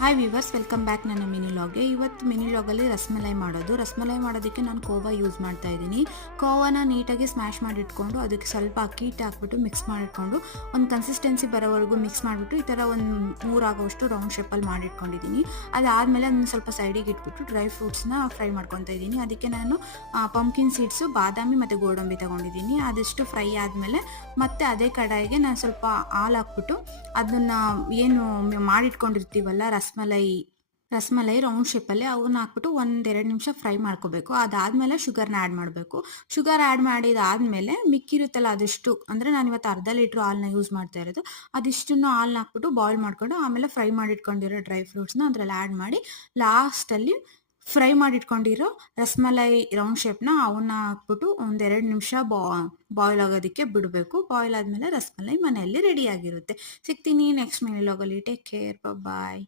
Hi viewers, welcome back ನನ್ನ mini ಲಾಗ್ಗೆ. ಇವತ್ತು mini ಲಾಗಲ್ಲಿ rasmalai ಮಾಡೋದಕ್ಕೆ ನಾನು ಕೋವಾ ಯೂಸ್ ಮಾಡ್ತಾ ಇದ್ದೀನಿ. ಕೋವಾನ ನೀಟಾಗಿ ಸ್ಮ್ಯಾಶ್ ಮಾಡಿಟ್ಕೊಂಡು ಅದಕ್ಕೆ ಸ್ವಲ್ಪ ಅಕ್ಕಿ ಹಿಟ್ಟು ಹಾಕ್ಬಿಟ್ಟು ಮಿಕ್ಸ್ ಮಾಡಿಟ್ಕೊಂಡು ಒಂದು ಕನ್ಸಿಸ್ಟೆನ್ಸಿ ಬರೋವರೆಗೂ ಮಿಕ್ಸ್ ಮಾಡಿಬಿಟ್ಟು ಈ ಥರ ಒಂದು 3 ಆಗೋವಷ್ಟು ರೌಂಡ್ ಶೇಪಲ್ಲಿ ಮಾಡಿಟ್ಕೊಂಡಿದ್ದೀನಿ. ಅದಾದಮೇಲೆ ಅದನ್ನು ಸ್ವಲ್ಪ ಸೈಡಿಗೆ ಇಟ್ಬಿಟ್ಟು ಡ್ರೈ ಫ್ರೂಟ್ಸ್ನ ಫ್ರೈ ಮಾಡ್ಕೊತಾ ಇದ್ದೀನಿ. ಅದಕ್ಕೆ ನಾನು ಪಂಪ್ಕಿನ್ ಸೀಡ್ಸು, ಬಾದಾಮಿ ಮತ್ತು ಗೋಡಂಬಿ ತೊಗೊಂಡಿದ್ದೀನಿ. ಅದಷ್ಟು ಫ್ರೈ ಆದಮೇಲೆ ಮತ್ತೆ ಅದೇ ಕಡಾಯಿಗೆ ನಾನು ಸ್ವಲ್ಪ ಹಾಲು ಹಾಕ್ಬಿಟ್ಟು ಅದನ್ನು ಏನು ಮಾಡಿಟ್ಕೊಂಡಿರ್ತೀವಲ್ಲ ರಸಮಲೈ ರೌಂಡ್ ಶೇಪಲ್ಲಿ ಅವನ್ನ ಹಾಕ್ಬಿಟ್ಟು 1-2 ನಿಮಿಷ ಫ್ರೈ ಮಾಡ್ಕೋಬೇಕು. ಅದಾದಮೇಲೆ ಶುಗರ್ನ ಆ್ಯಡ್ ಮಾಡಬೇಕು. ಶುಗರ್ ಆ್ಯಡ್ ಮಾಡಿದಾದಮೇಲೆ ಮಿಕ್ಕಿರುತ್ತಲ್ಲ ಅದಷ್ಟು, ಅಂದರೆ ನಾನು ಇವತ್ತು ಅರ್ಧ ಲೀಟ್ರ್ ಹಾಲನ್ನ ಯೂಸ್ ಮಾಡ್ತಾ ಇರೋದು, ಅದಿಷ್ಟನ್ನು ಹಾಲನ್ನ ಹಾಕ್ಬಿಟ್ಟು ಬಾಯ್ಲ್ ಮಾಡ್ಕೊಂಡು ಆಮೇಲೆ ಫ್ರೈ ಮಾಡಿಟ್ಕೊಂಡಿರೋ ಡ್ರೈ ಫ್ರೂಟ್ಸ್ನ ಅದರಲ್ಲಿ ಆ್ಯಡ್ ಮಾಡಿ ಲಾಸ್ಟಲ್ಲಿ ಫ್ರೈ ಮಾಡಿಟ್ಕೊಂಡಿರೋ ರಸಮಲೈ ರೌಂಡ್ ಶೇಪ್ನ ಅವನ್ನ ಹಾಕ್ಬಿಟ್ಟು 1-2 ನಿಮಿಷ ಬಾಯ್ಲ್ ಆಗೋದಕ್ಕೆ ಬಿಡಬೇಕು. ಬಾಯ್ಲ್ ಆದಮೇಲೆ ರಸಮಲೈ ಮನೆಯಲ್ಲಿ ರೆಡಿಯಾಗಿರುತ್ತೆ. ಸಿಗ್ತೀನಿ ನೆಕ್ಸ್ಟ್ ಮಿನಿ ಲಾಗಲ್ಲಿ. ಟೇಕ್ ಕೇರ್, ಬಾಯ್.